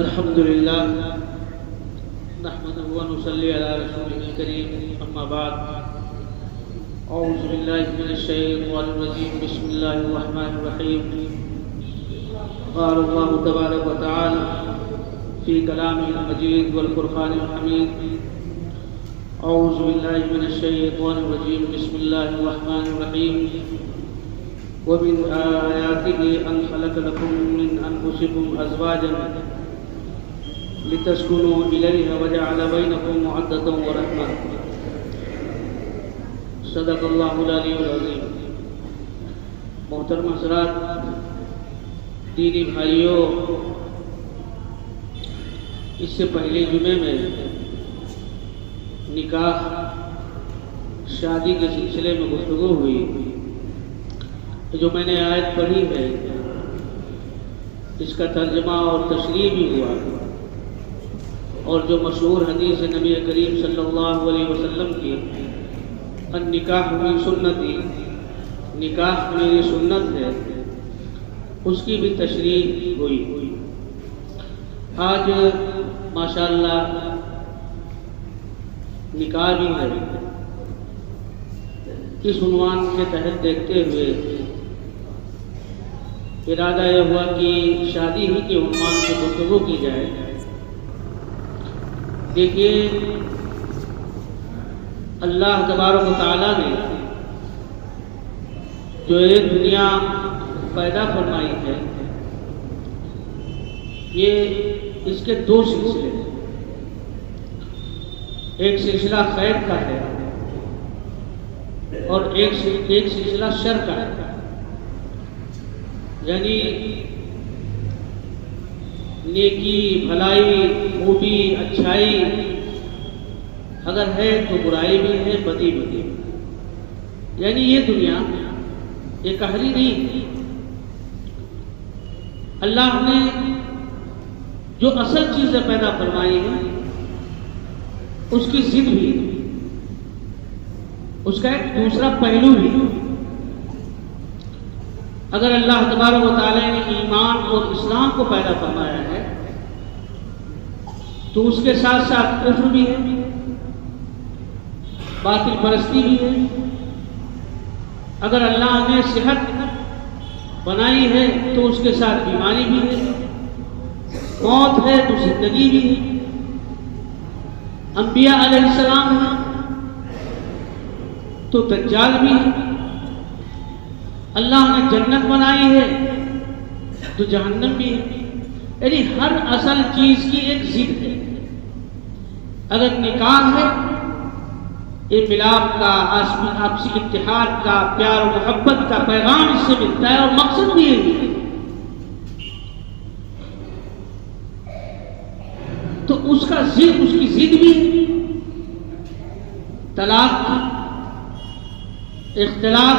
الحمد لله نحمده ونصلي على رسوله الكريم اما بعد اعوذ بالله من الشيطان الرجيم بسم الله الرحمن الرحيم قال الله تبارك وتعالى في كلامه المجيد والفرقان الحميد اعوذ بالله من الشيطان الرجيم بسم الله الرحمن الرحيم ومن آياته أن خلق لكم من أنفسكم أزواجا لتسكنوا إليها وجعل بينكم مودة ورحمة صدق الله العلي العظيم. محترم حضرات، دینی بھائیوں، اس سے پہلے جمعے میں نکاح شادی کے سلسلے میں گفتگو ہوئی. جو میں نے آیت پڑھی ہے اس کا ترجمہ اور تشریح بھی ہوا، اور جو مشہور حدیث نبی کریم صلی اللہ علیہ وسلم کی النکاح من سنتی، نکاح میری سنت ہے، اس کی بھی تشریح ہوئی. آج ماشاءاللہ نکاح بھی ہے. اس عنوان کے تحت دیکھتے ہوئے ارادہ یہ ہوا کہ شادی ہی کے عنوان سے گفتگو کی جائے. دیکھیے، اللہ تبارک و تعالیٰ نے جو ایک دنیا پیدا فرمائی ہے، یہ اس کے دو سلسلے ہیں. ایک سلسلہ خیر کا ہے اور ایک سلسلہ شر کا ہے. یعنی نیکی، بھلائی، خوبی، اچھائی اگر ہے تو برائی بھی ہے، بدی بھی ہے. یعنی یہ دنیا یہ قہری نہیں. اللہ نے جو اصل چیزیں پیدا فرمائی ہیں اس کی ضد بھی، اس کا ایک دوسرا پہلو بھی. اگر اللہ تبارک و تعالیٰ نے ایمان اور اسلام کو پیدا فرمایا ہے تو اس کے ساتھ ساتھ کفر بھی ہے، باطل پرستی بھی ہے. اگر اللہ نے صحت بنائی ہے تو اس کے ساتھ بیماری بھی ہے، موت ہے تو زندگی بھی ہے. انبیاء علیہ السلام ہے تو دجال بھی ہے. اللہ نے جنت بنائی ہے تو جہنم بھی ہے. یعنی ہر اصل چیز کی ایک ضد ہے. اگر نکاح ہے یہ ملاپ کا، آپسی اتحاد کا، پیار و محبت کا پیغام اس سے ملتا ہے، اور مقصد بھی یہی ہے. تو اس کی ضد بھی ہے. طلاق، اختلاف،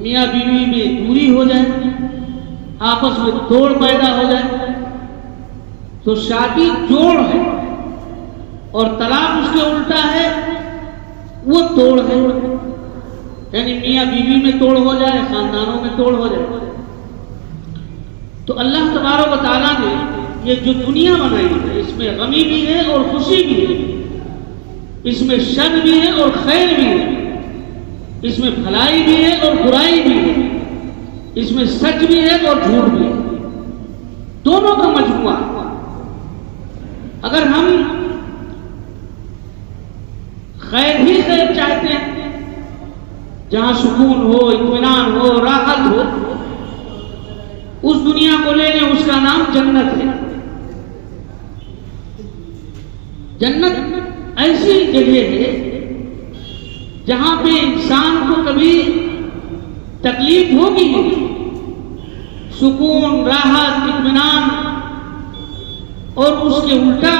میاں بیوی میں دوری ہو جائے، آپس میں توڑ پیدا ہو جائے. تو شادی جوڑ ہے اور طلاق اس کے الٹا ہے، وہ توڑ ہے. یعنی میاں بیوی میں توڑ ہو جائے، خاندانوں میں توڑ ہو جائے. تو اللہ تبارک و تعالیٰ نے یہ جو دنیا بنائی ہے اس میں غمی بھی ہے اور خوشی بھی ہے، اس میں شر بھی ہے اور خیر بھی ہے، اس میں بھلائی بھی ہے اور برائی بھی ہے، اس میں سچ بھی ہے اور جھوٹ بھی ہے، دونوں کا مجموعہ. اگر ہم خیر ہی خیر چاہتے ہیں، جہاں سکون ہو، اطمینان ہو، راحت ہو، اس دنیا کو لے لیں، اس کا نام جنت ہے. جنت ایسی جگہ ہے جہاں پہ انسان کو کبھی تکلیف ہوگی نہیں. سکون، راحت، اطمینان. اور اس کے الٹا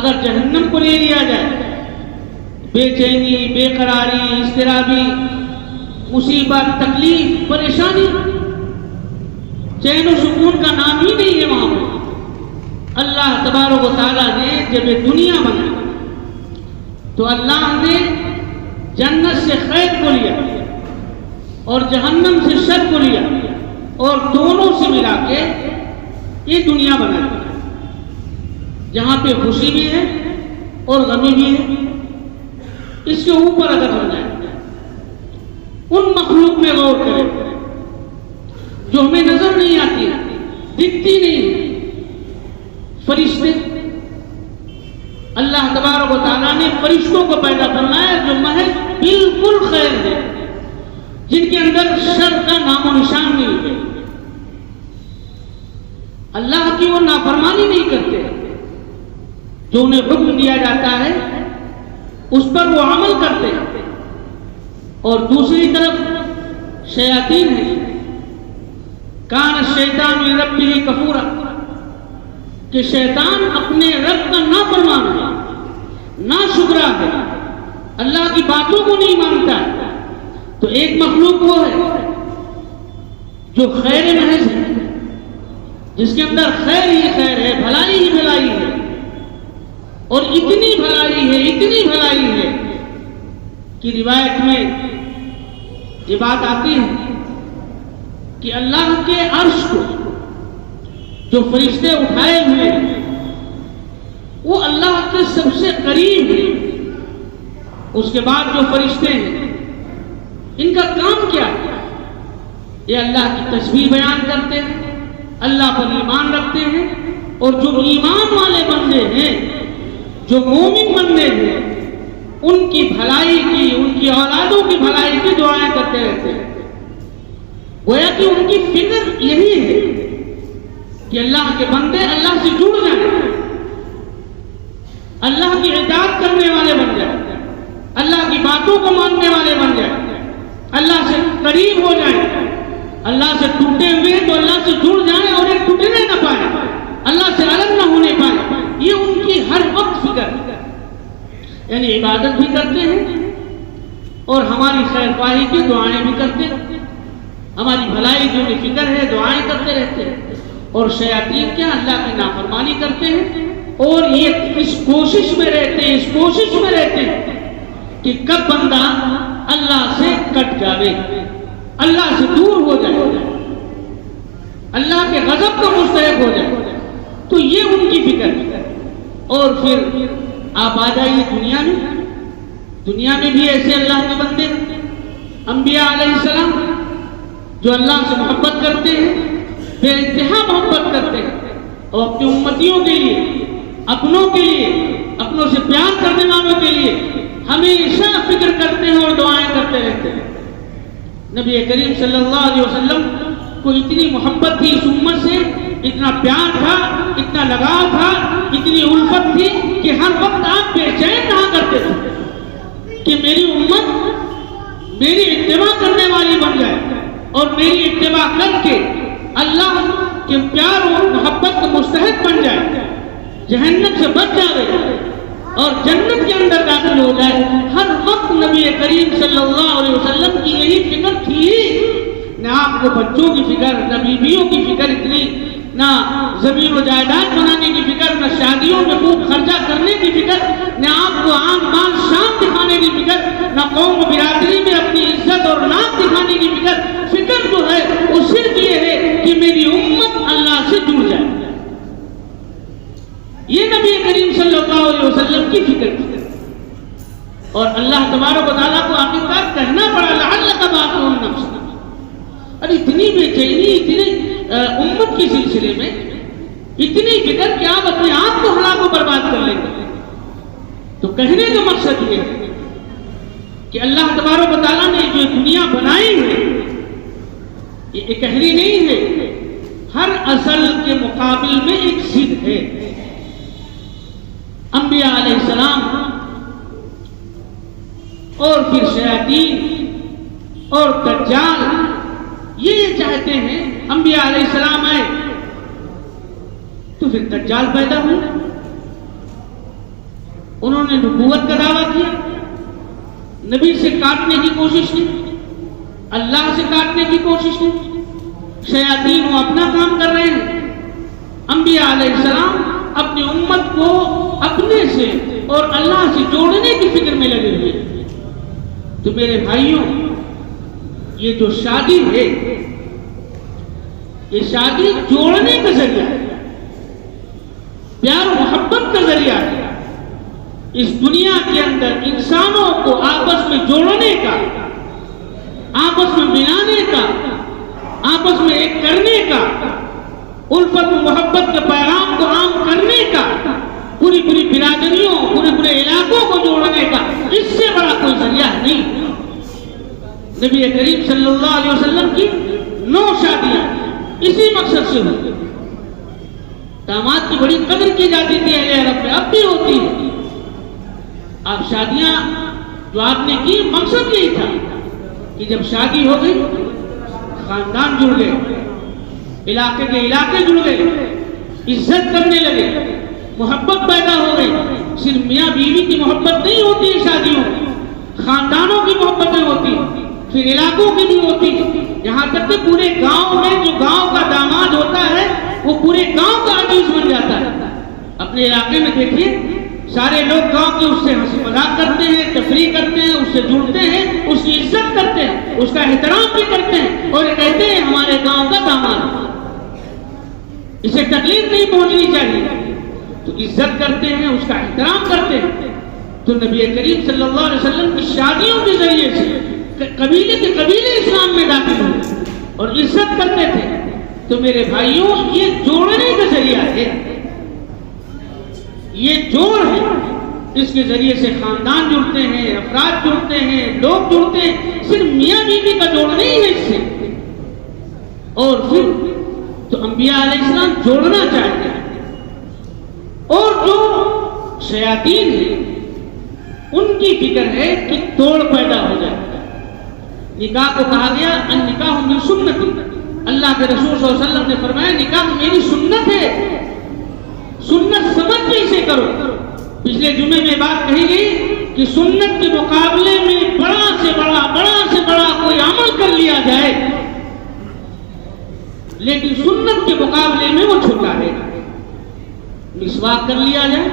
اگر جہنم کو لے لیا جائے، بے چینی، بے قراری، اضطرابی، مصیبت، تکلیف، پریشانی، چین و سکون کا نام ہی نہیں ہے وہاں پر. اللہ تبارک و تعالیٰ نے جب یہ دنیا بنائی تو اللہ نے جنت سے خیر کو لیا اور جہنم سے شر کو لیا، اور دونوں سے ملا کے یہ دنیا بنائی جہاں پہ خوشی بھی ہے اور غمی بھی ہے. اس کے اوپر اگر ہم جائیں ان مخلوق میں غور کریں جو ہمیں نظر نہیں آتی، دکھتی نہیں. فرشتے، اللہ تبارک و تعالیٰ نے فرشتوں کو پیدا فرمایا جو محض بالکل خیر ہے، جن کے اندر شر کا نام و نشان نہیں ہے. اللہ کی وہ نافرمانی نہیں کرتے، جو انہیں حکم دیا جاتا ہے اس پر وہ عمل کرتے ہیں. اور دوسری طرف شیاطین ہیں، کان الشیطان لربہ کفورا، کہ شیطان اپنے رب کا نافرمان ہے، ناشکرا ہے، اللہ کی باتوں کو نہیں مانتا ہے. تو ایک مخلوق وہ ہے جو خیر محض ہے، جس کے اندر خیر ہی خیر ہے، بھلائی ہی بھلائی ہے، اور اتنی بھلائی ہے، اتنی بھلائی ہے کہ روایت میں یہ بات آتی ہے کہ اللہ کے عرش کو جو فرشتے اٹھائے ہوئے ہیں وہ اللہ کے سب سے قریب ہیں. اس کے بعد جو فرشتے ہیں ان کا کام کیا ہے؟ یہ اللہ کی تسبیح بیان کرتے ہیں، اللہ پر ایمان رکھتے ہیں، اور جو ایمان والے بندے ہیں، جو مومن بندے ہیں، ان کی بھلائی کی، ان کی اولادوں کی بھلائی کی دعائیں کرتے رہتے ہیں. گویا کہ ان کی فکر یہی ہے کہ اللہ کے بندے اللہ سے جڑ جائیں، اللہ کی اطاعت کرنے والے بن جائیں، اللہ کی باتوں کو ماننے والے بن جائیں، اللہ سے قریب ہو جائیں. اللہ سے ٹوٹے ہوئے تو اللہ سے جڑ جائیں اور ایک ٹوٹنے نہ پائیں، اللہ سے الگ نہ ہونے پائیں. یہ ان کی ہر وقت فکر ہے. یعنی عبادت بھی کرتے ہیں اور ہماری خیر خواہی کی دعائیں بھی کرتے رہتے ہیں، ہماری بھلائی کی انہیں فکر ہے، دعائیں کرتے رہتے ہیں. اور شیاطین کیا؟ اللہ کی نافرمانی کرتے ہیں اور یہ اس کوشش میں رہتے ہیں، اس کوشش میں رہتے ہیں کہ کب بندہ اللہ سے کٹ جاوے، اللہ سے دور ہو جائے، اللہ کے غضب کا مستحق ہو جائے. تو یہ ان کی فکر ہے. اور پھر آپ آ جائیے دنیا میں بھی ایسے اللہ کے بندے، انبیاء علیہ السلام، جو اللہ سے محبت کرتے ہیں، بے انتہا محبت کرتے ہیں، اور اپنی امتیوں کے لیے، اپنوں کے لیے، اپنوں سے پیار کرنے والوں کے لیے ہمیشہ فکر کرتے ہیں اور دعائیں کرتے رہتے ہیں. نبی کریم صلی اللہ علیہ وسلم کو اتنی محبت تھی اس امت سے، اتنا پیار تھا، اتنا لگاؤ تھا، اتنی الفت تھی کہ ہر وقت آپ بے چین رہا کرتے تھے کہ میری امت میری اتباع کرنے والی بن جائے اور میری اتباع کر کے اللہ کے پیار اور محبت کا مستحق بن جائے، جہنم سے بچ جائے اور جنت کے اندر داخل ہو جائے. ہر وقت نبی کریم صلی اللہ علیہ وسلم کی یہی فکر تھی. نہ آپ کو بچوں کی فکر، نہ بیویوں کی فکر اتنی، نہ زمین و جائیداد بنانے کی فکر، نہ شادیوں میں خوب خرچہ کرنے کی فکر، نہ آپ کو عام مان شان دکھانے کی فکر، نہ قوم و برادری میں اپنی عزت اور نام دکھانے کی فکر. فکر جو ہے وہ صرف یہ ہے کہ میری امت اللہ سے جڑ جائے. یہ نبی کریم صلی اللہ علیہ وسلم کی فکر تھی. اور اللہ تبارک و تعالیٰ کو آخرکار کہنا پڑا لعلک باخع نفسک. ارے اتنی بے چینی، اتنی امت کے سلسلے میں اتنی فکر کہ آپ اپنے آپ کو ہلاک و برباد کر لیں گے. تو کہنے کا مقصد یہ ہے کہ اللہ تبارک و تعالیٰ نے جو دنیا بنائی ہے یہ قہری نہیں ہے، ہر اصل کے مقابل میں ایک ضد ہے. انبیاء علیہ السلام اور پھر شیاطین اور دجال یہ چاہتے ہیں انبیاء علیہ السلام آئے تو پھر دجال پیدا ہوئے. انہوں نے نبوت کا دعویٰ کیا، نبی سے کاٹنے کی کوشش کی، اللہ سے کاٹنے کی کوشش کی. شیاطین وہ اپنا کام کر رہے ہیں، انبیاء علیہ السلام اپنی امت کو اپنے سے اور اللہ سے جوڑنے کی فکر میں لگے ہوئے. تو میرے بھائیوں، یہ جو شادی ہے یہ شادی جوڑنے کا ذریعہ ہے. کا ذریعہ ہے، اس دنیا کے اندر انسانوں کو آپس میں جوڑنے کا، آپس میں ملانے کا، آپس میں ایک کرنے کا، الفت و محبت کے پیغام کو عام کرنے کا، پوری پوری برادریوں، پورے پورے علاقوں کو جوڑنے کا، اس سے بڑا کوئی ذریعہ نہیں۔ نبی کریم صلی اللہ علیہ وسلم کی 9 شادیاں اسی مقصد سے ہوئی۔ داماد کی بڑی قدر کی جاتی تھی اہل عرب میں، اب بھی ہوتی ہے۔ اب شادیاں جو آپ نے کی، مقصد یہی تھا کہ جب شادی ہو گئی خاندان جڑ گئے، علاقے کے علاقے جڑ گئے، عزت کرنے لگے، محبت پیدا ہو گئی۔ صرف میاں بیوی کی محبت نہیں ہوتی ہے شادیوں میں، خاندانوں کی محبتیں ہوتی ہیں، پھر علاقوں کی بھی ہوتی ہے، یہاں تک کہ پورے گاؤں میں جو گاؤں کا داماد ہوتا ہے وہ پورے گاؤں کا عزیز بن جاتا ہے۔ اپنے علاقے میں دیکھیے، سارے لوگ گاؤں کے اس سے ہنسی مذاق کرتے ہیں، تفریح کرتے ہیں، اس سے جڑتے ہیں، اس کی عزت کرتے ہیں، اس کا احترام بھی کرتے ہیں، اور یہ کہتے ہیں ہمارے گاؤں کا داماد، اسے تکلیف نہیں پہنچنی چاہیے، تو عزت کرتے ہیں، اس کا احترام کرتے ہیں۔ تو نبی کریم صلی اللہ علیہ وسلم کی شادیوں کے ذریعے سے قبیلے کے قبیلے اسلام میں داخل ہوئے اور عزت کرتے تھے۔ تو میرے بھائیوں، یہ جوڑنے کا ذریعہ ہے، یہ جوڑ ہے، اس کے ذریعے سے خاندان جڑتے ہیں، افراد جڑتے ہیں، لوگ جڑتے ہیں۔ صرف میاں بیوی کا جوڑ نہیں ہے اس سے، اور پھر تو انبیاء علیہ السلام جوڑنا چاہتے ہیں، اور جو شیاطین ہیں ان کی فکر ہے کہ توڑ پیدا ہو جائے۔ نکاح کو کہا گیا النکاح من سنتی، اللہ کے رسول صلی اللہ علیہ وسلم نے فرمایا نکاح میری سنت ہے، سنت سمجھ کے اسے کرو۔ پچھلے جمعے میں بات کہی گئی کہ سنت کے مقابلے میں بڑا سے بڑا کوئی عمل کر لیا جائے، لیکن سنت کے مقابلے میں وہ چھوٹا ہے۔ مسواک کر لیا جائے،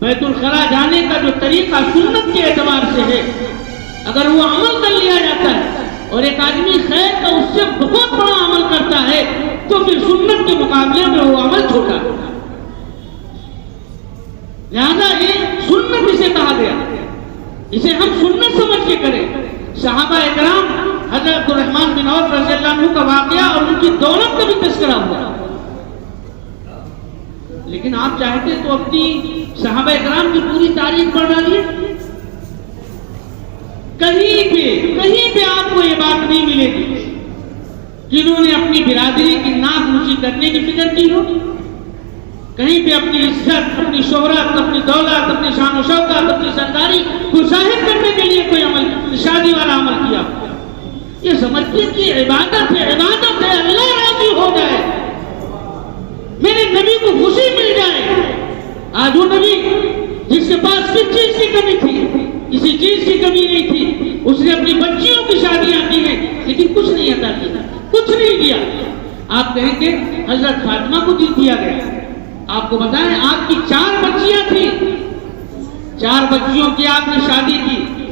بیت الخلا جانے کا جو طریقہ سنت کے اعتبار سے ہے، اگر وہ عمل کر لیا جاتا ہے اور ایک آدمی خیر کا اس سے بہت بڑا عمل کرتا ہے، تو پھر سنت کے مقابلے میں وہ عمل چھوٹا ہے۔ لہذا یہ سنت اسے کہا گیا، اسے ہم سنت سمجھ کے کریں۔ صحابہ اکرام حضرت عبدالرحمن بن عوف رضی اللہ عنہ کا واقعہ اور ان کی دولت کا بھی تذکرہ ہوا، لیکن آپ چاہتے تو اپنی صحابہ اکرام کی پوری تاریخ پڑھ ڈالیے، کہیں پہ آپ کو یہ بات نہیں ملے گی جنہوں نے اپنی برادری کی ناک اونچی کرنے کی فکر کی ہو، کہیں پہ اپنی عزت، اپنی شہرت، اپنی دولت، اپنی شان و شوکت، اپنی سرداری کو ظاہر کرنے کے لیے کوئی عمل، شادی والا عمل کیا۔ یہ سمجھتے کہ عبادت ہے، اللہ راضی ہو جائے، میرے نبی کو خوشی مل جائے۔ آج وہ نبی جس کے پاس کس چیز کی کمی تھی، کسی چیز کی کمی نہیں تھی، اس نے اپنی بچیوں کی شادیاں کی ہیں، لیکن کچھ نہیں عطا کیا، کچھ نہیں دیا۔ آپ کہیں گے حضرت فاطمہ کو دیا گیا، آپ کو بتائیں آپ کی 4 بچیاں تھیں، 4 بچیوں کی آپ نے شادی کی،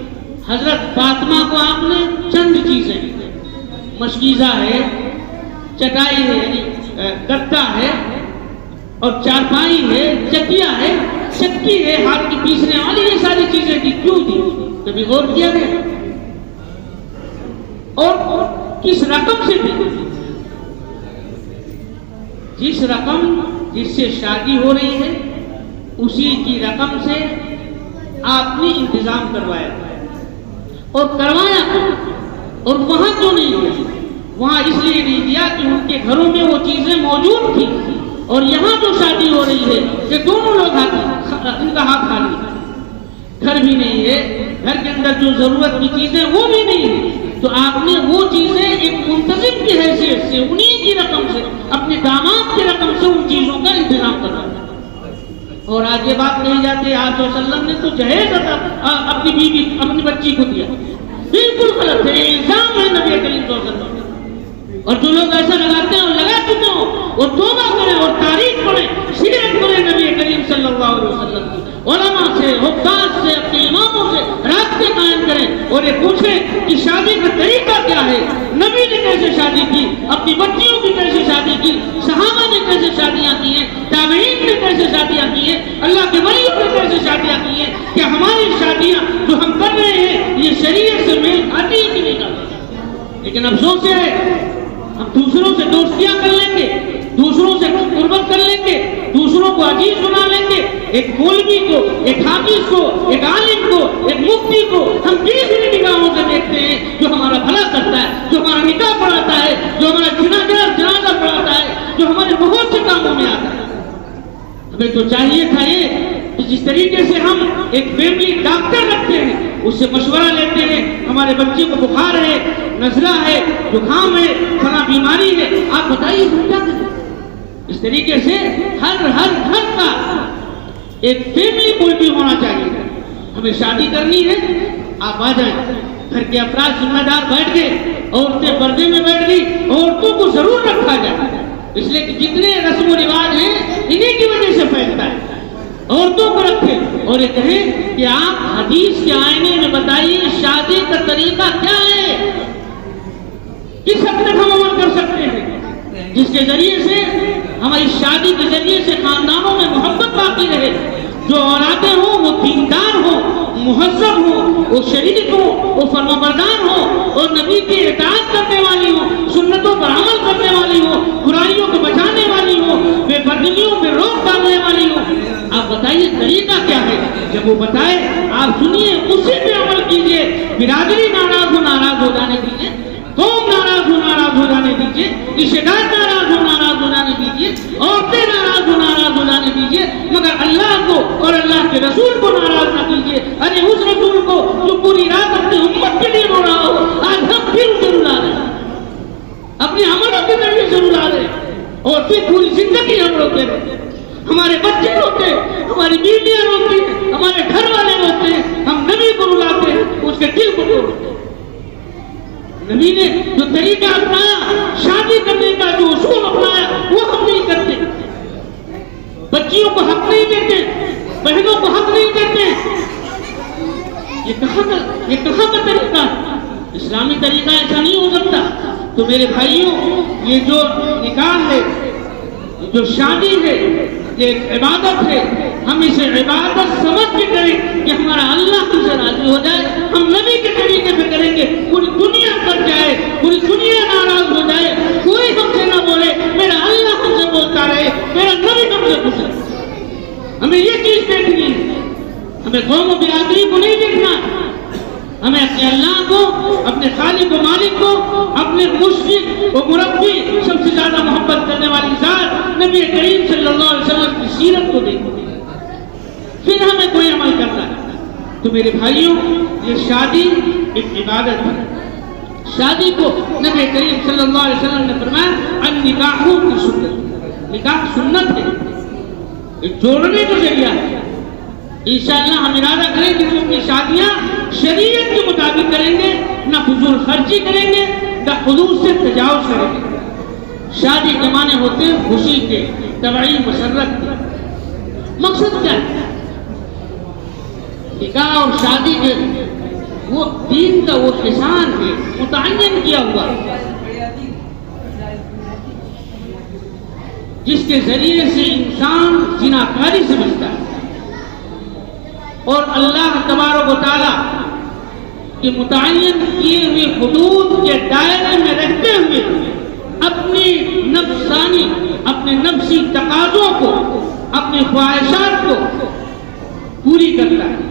حضرت فاطمہ کو آپ نے چند چیزیں، مشکیزہ ہے، چٹائی ہے، گدا ہے، اور چارپائی ہے، چکیا ہے، چکی ہے، ہاتھ کی پیسنے والی، یہ ساری چیزیں دی، کیوں دی؟ کبھی غور کیا گیا؟ اور کس رقم سے دی؟ جس رقم جس سے شادی ہو رہی ہے اسی کی رقم سے آپ نے انتظام کروایا، اور کروایا اور وہاں کیوں نہیں دیا؟ وہاں اس لیے نہیں دیا کہ ان کے گھروں میں وہ چیزیں موجود تھیں، اور یہاں جو شادی ہو رہی ہے کہ دونوں لوگ ان کا ہاتھ خالی ہے، گھر بھی نہیں ہے، گھر کے اندر جو ضرورت کی چیزیں وہ بھی نہیں ہے، تو آپ نے وہ چیزیں ایک منتظم کی حیثیت سے انہی کی رقم سے، اپنے داماد کی رقم سے ان چیزوں کا انتظام کروایا۔ اور آج یہ بات کہی جاتی ہے آپ صلی اللہ علیہ وسلم نے تو جہیز اپنی بیوی، اپنی بچی کو دیا، بالکل غلط ہے، الزام ہے نبی کریم صلی اللہ علیہ وسلم۔ اور جو لوگ ایسا لگاتے ہیں اور لگا چکے ہوں وہ توبہ کریں اور تاریخ پڑھیں، سیرت پڑھیں نبی کریم صلی اللہ علیہ وسلم کی، علماء سے، حفاظ سے، اپنے اماموں سے رابطے قائم کریں اور یہ پوچھیں کہ شادی کا طریقہ کیا ہے، نبی نے کیسے شادی کی، اپنی بچیوں کی کیسے شادی کی، صحابہ نے کیسے شادیاں کی ہیں، تابعین نے کیسے کیسے شادیاں کی ہیں, اللہ کے ولیوں نے کیسے شادیاں کی ہیں, کہ ہماری شادیاں جو ہم کر رہے ہیں یہ شریعت سے میل کھاتی ہی نہیں کرتی. لیکن افسوس ہے ہم دوسروں سے دوستیاں کر لیں گے, دوسروں سے قربت کر لیں گے, دوسروں کو عزیز بنا لیں گے. ایک مولوی کو, ایک حافظ کو, ایک عالم کو, ایک مفتی کو ہم تیسری نگاہوں سے دیکھتے ہیں, جو ہمارا بھلا کرتا ہے, جو ہمارا نکاح پڑھاتا ہے, جو ہمارا جنازہ پڑھاتا ہے, جو ہمارے بہت سے کاموں میں آتا ہے. ہمیں تو چاہیے تھا یہ کہ جس طریقے سے ہم ایک فیملی ڈاکٹر رکھتے ہیں, اس سے مشورہ لیتے ہیں, ہمارے بچے کو بخار ہے, نزلہ ہے, زکام ہے, فلاں بیماری ہے, آپ بتائیے ہم کیا کریں. اس طریقے سے ہر گھر کا ایک فیملی پولیٹی ہونا چاہیے. ہمیں شادی کرنی ہے, آپ آ جائیں, گھر کے افراد ذمہ دار بیٹھ گئے, عورتیں پردے میں بیٹھ گئی, عورتوں کو ضرور رکھا جائے, اس لیے کہ جتنے رسم و رواج ہیں انہیں کی وجہ سے پھیلتا ہے. عورتوں کو رکھیں اور یہ کہیں کہ آپ حدیث کے آئینے میں بتائیے شادی کا طریقہ کیا ہے, کس حد تک ہم عمل کر سکتے ہیں جس کے ذریعے سے ہماری شادی کے ذریعے سے خاندانوں میں محبت باقی رہے, جو اولادیں ہوں وہ دیندار ہوں, مہذب ہوں, وہ شریف ہوں, وہ فرمانبردار ہوں, اور نبی کی اطاعت کرنے والی ہوں, سنتوں پر عمل کرنے والی ہوں, برائیوں کو بچانے والی ہوں, بے پردگیوں پہ روک ڈالنے والی ہوں. آپ بتائیے طریقہ کیا ہے. جب وہ بتائے آپ سنیے, اسی پہ عمل کیجئے. برادری ناراض ہو جانے دیجئے, قوم ناراض ہو جانے دیجئے, رشتہ دار ناراض ہو جانے دیجئے, عورتیں ناراض ہو جانے دیجئے, مگر اللہ کو اور اللہ کے رسول کو ناراض نہ کیجئے. ارے اس رسول کو جو پوری رات اپنی امت کے لیے رو رہا ہو, آج ہم پھر اسے رلا رہے ہیں, اپنے عملوں کے ذریعے سے رلا رہے ہیں, اور پھر پوری زندگی ہم روتے رہتے ہیں. ہمارے بچے روتے ہیں, ہماری بیویاں روتی ہیں, ہمارے گھر والے روتے ہیں, ہم نبی کو رلاتے ہیں, اس کے دل کو توڑتے ہیں. نبی نے جو طریقہ اپنایا, شادی کرنے کا جو اصول اپنایا, وہ ہم نہیں کرتے. بچیوں کو حق نہیں دیتے, بہنوں کو حق نہیں دیتے. یہ کہاں کا طریقہ ہے؟ اسلامی طریقہ ایسا نہیں ہو سکتا. تو میرے بھائیوں, یہ جو نکاح ہے, جو شادی ہے, یہ ایک عبادت ہے. ہم اسے عبادت سمجھ کے کریں کہ ہمارا اللہ ہم سے راضی ہو جائے. ہم نبی کے طریقے پہ کریں گے, پوری دنیا کٹ جائے, پوری دنیا ناراض ہو جائے, کوئی ہم سے نہ بولے, میرا اللہ ہم سے بولتا رہے, میرا نبی ہم سے خوش رہے. ہمیں یہ چیز دیکھنی ہے. ہمیں قوم و برادری کو نہیں دیکھنا, ہمیں اپنے اللہ کو, اپنے خالق و مالک کو, اپنے مشفق و مربی, سب سے زیادہ محبت کرنے والی ذات نبی کریم صلی اللہ علیہ وسلم کی سیرت کو دیکھنا, پھر ہمیں کوئی عمل کرنا ہے. تو میرے بھائیوں, یہ شادی ایک عبادت ہے. شادی کو نبی کریم صلی اللہ علیہ وسلم نے فرمایا النکاح کی سنت, نکاح سنت ہے, ایک جوڑنے کا ذریعہ ہے. انشاءاللہ ہم ارادہ کریں کہ ہم اپنی شادیاں شریعت کے مطابق کریں گے, نہ فضول خرچی کریں گے, نہ حدود سے تجاوز کریں گے. شادی کے معنی ہوتے ہیں خوشی کے, طبعی مسرت کے. مقصد کیا ہے؟ نکاح اور شادی کے وہ دین کا وہ احسان ہے, متعین کیا ہوا, جس کے ذریعے سے انسان زناکاری سے بچتا ہے, اور اللہ تبارک و تعالیٰ کے متعین کیے ہوئے حدود کے دائرے میں رہتے ہوئے اپنی نفسانی, اپنے نفسی تقاضوں کو, اپنی خواہشات کو پوری کرتا ہے.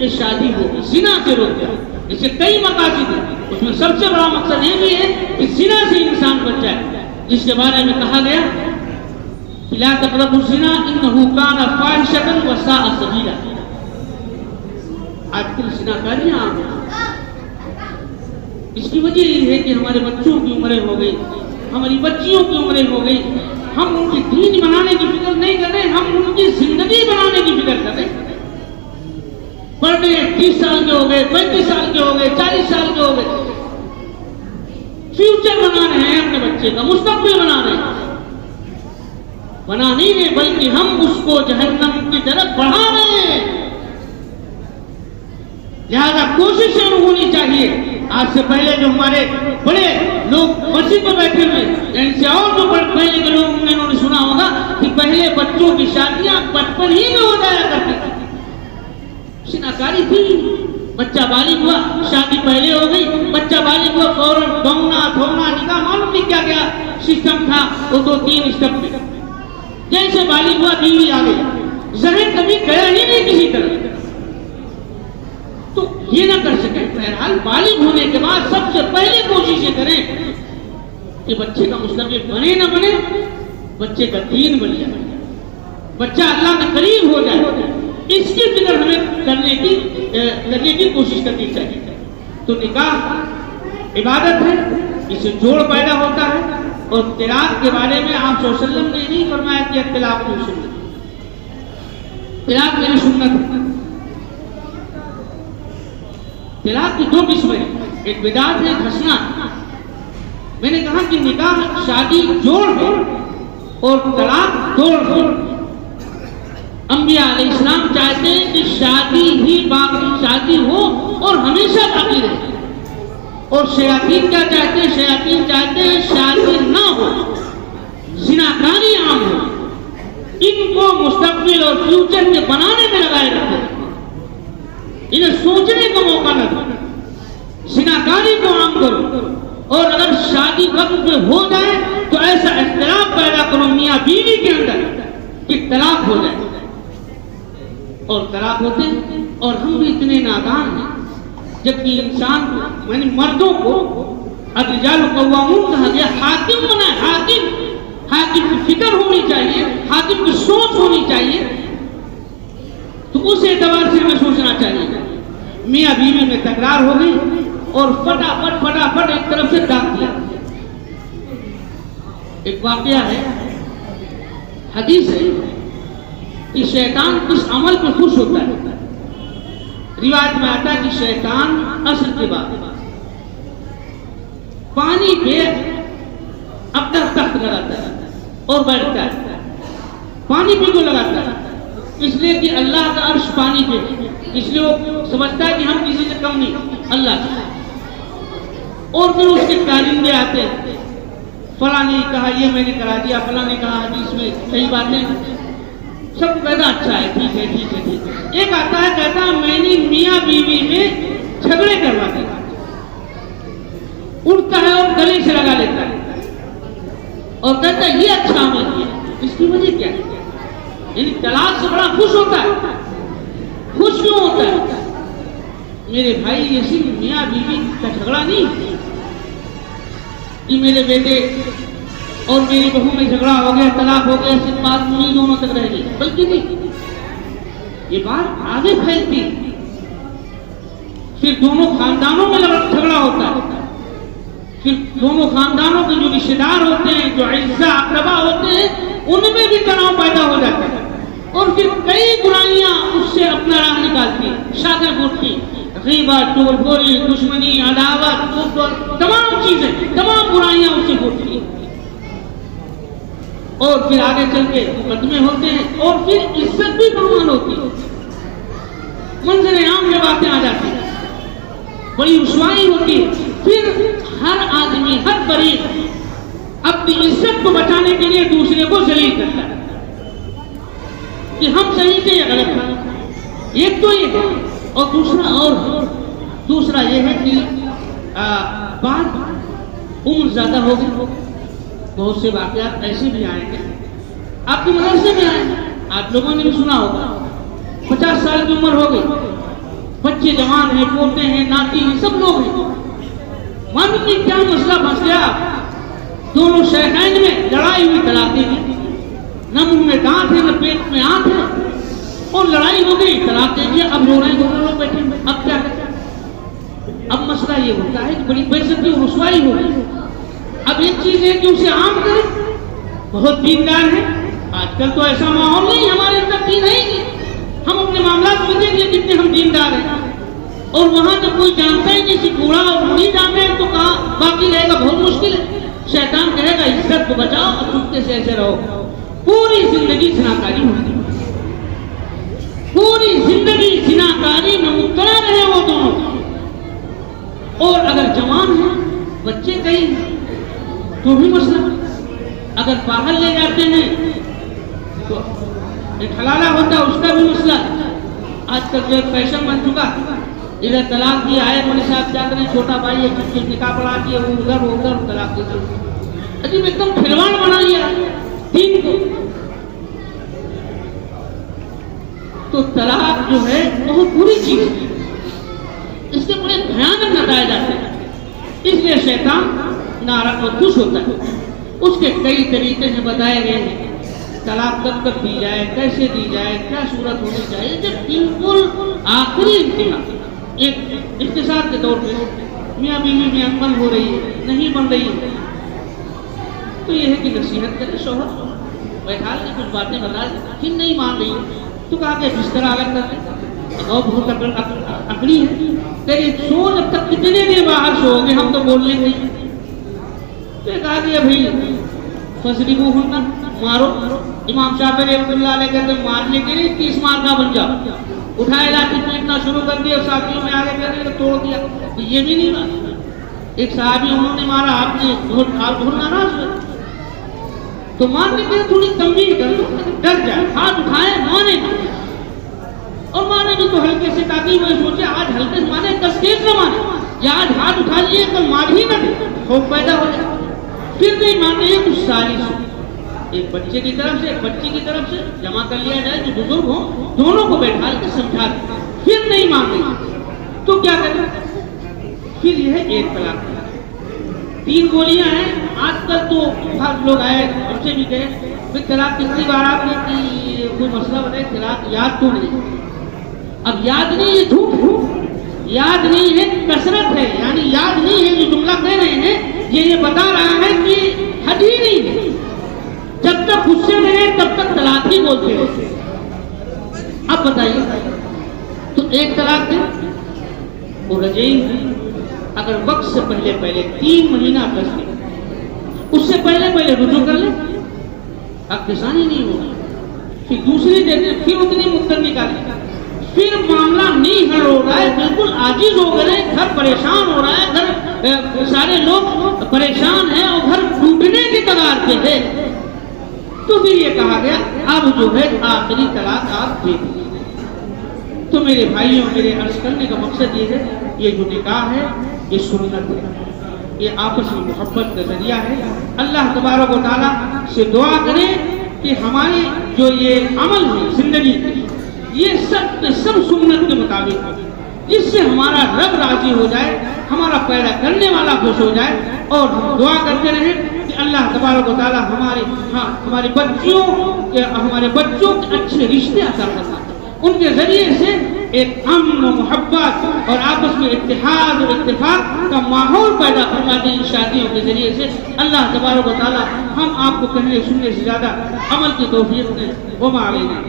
یہ شادی کو زنا سے روکتا ہے. اس سے کئی مقاصد ہیں, اس میں سب سے بڑا مقصد یہ بھی ہے کہ زنا سے انسان بچ جائے, جس کے بارے میں کہا گیا لا تقربوا الزنا انه كان فاحشة وساء سبيلا. آج کل زناکاریاں عام ہیں. اس کی وجہ یہ ہے کہ ہمارے بچوں کی عمریں ہو گئی, ہماری بچیوں کی عمریں ہو گئی, ہم ان کی دین بنانے کی فکر نہیں کر رہے, ہم ان کی زندگی بنانے کی فکر کر رہے ہیں. پڑھنے 30 سال کے ہو گئے, 35 سال کے ہو گئے, 40 سال کے ہو گئے, فیوچر بنا رہے ہیں, اپنے بچے کا مستقبل بنا رہے ہیں. بنا نہیں رہے بلکہ ہم اس کو جہنم کی طرف بڑھا رہے ہیں. لہذا کوششیں ہونی چاہیے. آج سے پہلے جو ہمارے بڑے لوگ مسجد میں بیٹھے ہوئے, ان سے اور جو پہلے کے لوگ انہوں نے سنا ہوگا کہ پہلے بچوں کی شادیاں بچپن ہی میں ہو جایا کرتی تھی، شناکاری تھی، بچہ بالغ ہوا شادی پہلے ہو گئی، بچہ بالغ ہوا فوراً ڈھونگنا دھونا نکاح، معلوم نہیں کیا کیا سسٹم تھا، وہ 2-3 اسٹیپ میں جیسے بالغ ہوا بیوی آ گئی، ذہن کبھی گیا ہی نہیں کسی طرح، تو یہ نہ کر سکے۔ بہرحال بالغ ہونے کے بعد سب سے پہلے کوشش یہ کریں کہ بچے کا مستقبل بنے نہ بنے، بچے کا دین بن جائے، بچہ اللہ کے قریب ہو جائے، اس کی فکر ہمیں کرنے کی کوشش کرنی چاہیے۔ تو نکاح عبادت ہے، اس سے جوڑ پیدا ہوتا ہے، اور طلاق کے بارے میں آپ صلی اللہ علیہ وسلم نے نہیں فرمایا کہ طلاق میری سنت، طلاق میری سنت ہے۔ طلاق کی 2 قسمیں، ایک بدعت ہے، ایک حسنات۔ میں نے کہا کہ نکاح شادی جوڑ ہے اور طلاق توڑ ہے۔ انبیاء علیہ السلام چاہتے ہیں کہ شادی ہی باقی شادی ہو اور ہمیشہ باقی رہے، اور شیاطین کیا چاہتے ہیں؟ شیاطین چاہتے ہیں شادی نہ ہو، زناکاری عام ہو، ان کو مستقبل اور فیوچر کے بنانے میں لگائے رکھتے ہیں، انہیں سوچنے کا موقع نہ دو، زناکاری کو عام کرو، اور اگر شادی وقت میں ہو جائے تو ایسا اختلاف پیدا کرو میاں بیوی کے اندر کہ طلاق ہو جائے، اور طلاق ہوتے ہیں۔ اور ہم بھی اتنے نادان ہیں، جبکہ انسان کو یعنی مردوں کو الرجال قوامون کہا گیا، حاکم ہونا ہے، حاکم کی فکر ہونی چاہیے، حاکم کی سوچ ہونی چاہیے، تو اس اعتبار سے ہمیں سوچنا چاہیے۔ میاں بیوی میں تکرار ہو گئی اور فٹافٹ ایک طرف سے ڈاک دیا۔ ایک واقعہ ہے، حدیث ہے کہ شیطان کس عمل پہ خوش ہوتا ہے۔ روایت میں آتا ہے کہ شیطان عصر کے بعد پانی پہ اپنا تخت لگاتا ہے اور بیٹھتا ہے۔ پانی پہ کیوں لگاتا ہے؟ اس لیے کہ اللہ کا عرش پانی پہ، اس لیے وہ سمجھتا ہے کہ ہم کسی سے کم نہیں، اللہ سے۔ اور پھر اس کے کارندے آتے ہیں، فلاں نے کہا یہ میں نے کرا دیا، فلاں نے کہا حدیث میں صحیح باتیں، سب کو کہتا اچھا ہے، ٹھیک ہے ٹھیک ہے ٹھیک ہے۔ ایک آتا ہے کہتا میں نے میاں بیوی میں جھگڑے کروا دیا، اٹھتا ہے اور گلے سے لگا لیتا ہے اور کہتا ہے یہ اچھا عمل کیا۔ اس کی وجہ کیا ہے؟ یعنی طلاق سے بڑا خوش ہوتا ہے۔ خوش کیوں ہوتا ہے؟ میرے بھائی یہ صرف میاں بیوی کا جھگڑا نہیں کہ میرے بیٹے اور میری بہو میں جھگڑا ہو گیا، طلاق ہو گیا، صرف بات نہیں دونوں تک رہ گئی، بلکہ نہیں، یہ بات آگے پھیلتی، پھر دونوں خاندانوں میں جھگڑا ہوتا ہے، پھر دونوں خاندانوں کے جو رشتے دار ہوتے ہیں، جو اعزاء اقربا ہوتے ہیں، ان میں بھی تناؤ پیدا ہو جاتا ہے، اور پھر کئی برائیاں اس سے اپنا راہ نکالتی، شاخیں پھوٹتی، غیبت، چغل خوری، دشمنی، عداوت، کفر، تمام چیزیں، تمام برائیاں اس سے پھوٹتی، اور پھر آگے چل کے مقدمے ہوتے ہیں، اور پھر عزت بھی بحران ہوتی ہے، منظر عام میں باتیں آ جاتی ہیں، بڑی رسوائی ہوتی ہے، پھر ہر آدمی، ہر فریق اپنی عزت کو بچانے کے لیے دوسرے کو ذلیل کرتا ہے کہ ہم صحیح تھے یا غلط تھے۔ ایک تو یہ ہے، اور دوسرا یہ ہے کہ بات عمر زیادہ ہو گئی، بہت سے واقعات ایسے بھی آئیں گے، آپ کے مدرسے میں آئیں گے، آپ لوگوں نے بھی سنا ہوگا، 50 سال کی عمر ہو گئی، بچے جوان ہیں، پوتے ہیں، ناتی ہیں، سب لوگ ہیں، معلوم نہیں کیا مسئلہ پھنس گیا، دونوں شیخین میں لڑائی ہوئی، طلاق دے دی، نہ منہ میں دانت ہے نہ پیٹ میں آنت ہے، اور لڑائی ہو گئی، طلاق دے دیا، اب رو رہے ہیں دونوں لوگ بیٹھے، اب کیا کرتے ہیں؟ اب مسئلہ یہ ہوتا ہے کہ بڑی بے عزتی اور رسوائی ہو گئی۔ اب ایک چیز ہے کہ اسے عام کریں، بہت دیندار ہے، آج کل تو ایسا ماحول نہیں، ہمارے اندر دین ہے ہی نہیں، ہم اپنے معاملات میں دیکھ لیں کتنے ہم دیندار ہیں، اور وہاں جب کوئی جانتا ہی نہیں، صرف بوڑھا اور بوڑھی جانتے ہیں، تو کہاں باقی رہے گا؟ بہت مشکل ہے۔ شیطان کہے گا عزت کو بچاؤ اور چپکے سے ایسے رہو، پوری زندگی زناکاری ہوتی، پوری زندگی زناکاری میں مبتلا رہے وہ دونوں، اور اگر جوان ہیں، بچے کئی ہیں تو بھی مسئلہ، اگر باہر لے جاتے ہیں ایک حلالہ ہوتا ہے اس کا بھی مسئلہ آج کل جو ایک فیشن بن چکا، ادھر طلاق کی آئے مولوی صاحب جاتے ہیں، چھوٹا بھائی ہے جس کی نکاح پڑھا دیا وہ ادھر طلاق دیتے ہیں، عجیب ایک دم کھلواڑ بنا لیا دین کو۔ تو طلاق جو ہے بہت بری چیز ہے، اس کے بڑے بھیانک نتائج آتے ہیں، اس لیے شیطان ناراض اور خوش ہوتا ہے۔ اس کے کئی طریقے سے بتائے گئے ہیں، طلاق کب دی جائے، کیسے دی جائے، کیا صورت ہونی چاہیے، جب بالکل آخری انتہا ایک اختصار کے طور پہ میاں بیوی میں بن ہو رہی ہے، نہیں بن رہی ہے، تو یہ ہے کہ نصیحت کرے شوہر بہرحال کی کچھ باتیں بتا دیں، پھر نہیں مان رہی ہے تو کہا کہ بستر الگ کر دیں، اور بہت اکڑی ہے، تیری سو جب تک کتنے دیر باہر سو گے ہم تو بول لیں گے، تو کہا کہ بھائی فضریبو ہونا مارو، امام شافعی رحمۃ اللہ علیہ کہتے ہیں مارنے کے لیے 30 مار کا بن جاؤ، اٹھائے لاٹھی پیٹنا شروع کر دیا، ساتھیوں میں آگے کرنے کو توڑ دیا، تو یہ بھی نہیں بات، ایک صحابی انہوں نے مارا، آپ نے بہت ناراض ہوئے، تو مارنے کے لیے تھوڑی تنبیہ کر دو، ڈر جائے، ہاتھ اٹھائے مانے نہیں، اور مانے بھی تو ہلکے سے، تاکہ وہ سوچے آج ہلکے سے مانے، کس تیز نہ مانے، یا آج ہاتھ اٹھا لیے کل مار ہی نہ دے، خوف پیدا ہو جائے، پھر نہیں ماننے ہیں کچھ ساری سے ایک بچے کی طرف سے ایک بچی کی طرف سے جمع کر لیا جائے، جو بزرگ ہوں دونوں کو بیٹھا کے سمجھا دیں، پھر نہیں ماننے تو کیا کریں، پھر یہ ہے ایک طلاق، 3 گولیاں ہیں، آج کل تو بہت لوگ آئے ہم سے بھی کہے پھر طلاق کتنی بار آپ نے کی، کوئی مسئلہ بتائے، طلاق یاد تو نہیں، اب یاد نہیں یہ جھوٹ، یاد نہیں ہے کثرت ہے، یعنی یاد نہیں ہے جو جملہ کہہ رہے ہیں یہ بتا رہا ہے کہ حد ہی نہیں ہے، جب تک غصے میں ہے تب تک طلاق ہی بولتے ہیں۔ اب بتائیے تو ایک طلاق ہے وہ رجعی ہے، اگر وقت سے پہلے 3 مہینہ بچ لے، اس سے پہلے رجوع کر لے، اب کسانی نہیں ہوگا، پھر دوسری دیتے پھر اتنی مدت نکالے، پھر معاملہ نہیں حل ہو رہا ہے، بالکل عاجز ہو گئے، گھر پریشان ہو رہا ہے، گھر سارے لوگ پریشان ہیں اور گھر ٹوٹنے کی کگار پہ ہے، تو پھر یہ کہا گیا اب جو ہے آخری طلاق آپ دے دیجیے۔ تو میرے بھائیوں، میرے عرض کرنے کا مقصد یہ ہے، یہ جو نکاح ہے یہ سنت ہے، یہ آپس میں محبت کا ذریعہ ہے۔ اللہ تبارک و تعالیٰ سے دعا کریں کہ ہمارے جو یہ عمل ہے زندگی یہ سب کے سب سنت کے مطابق ہو، جس سے ہمارا رب راضی ہو جائے، ہمارا پیدا کرنے والا خوش ہو جائے، اور ہم دعا کرتے رہیں کہ اللہ تبارک و تعالیٰ ہمارے بچوں کے اچھے رشتے عطا فرمائے، ان کے ذریعے سے ایک امن و محبت اور آپس میں اتحاد اور اتفاق کا ماحول پیدا فرما دیں، ان شادیوں کے ذریعے سے اللہ تبارک و تعالیٰ ہم آپ کو کہنے سننے سے زیادہ عمل کی توفیق دیں۔ وما علینا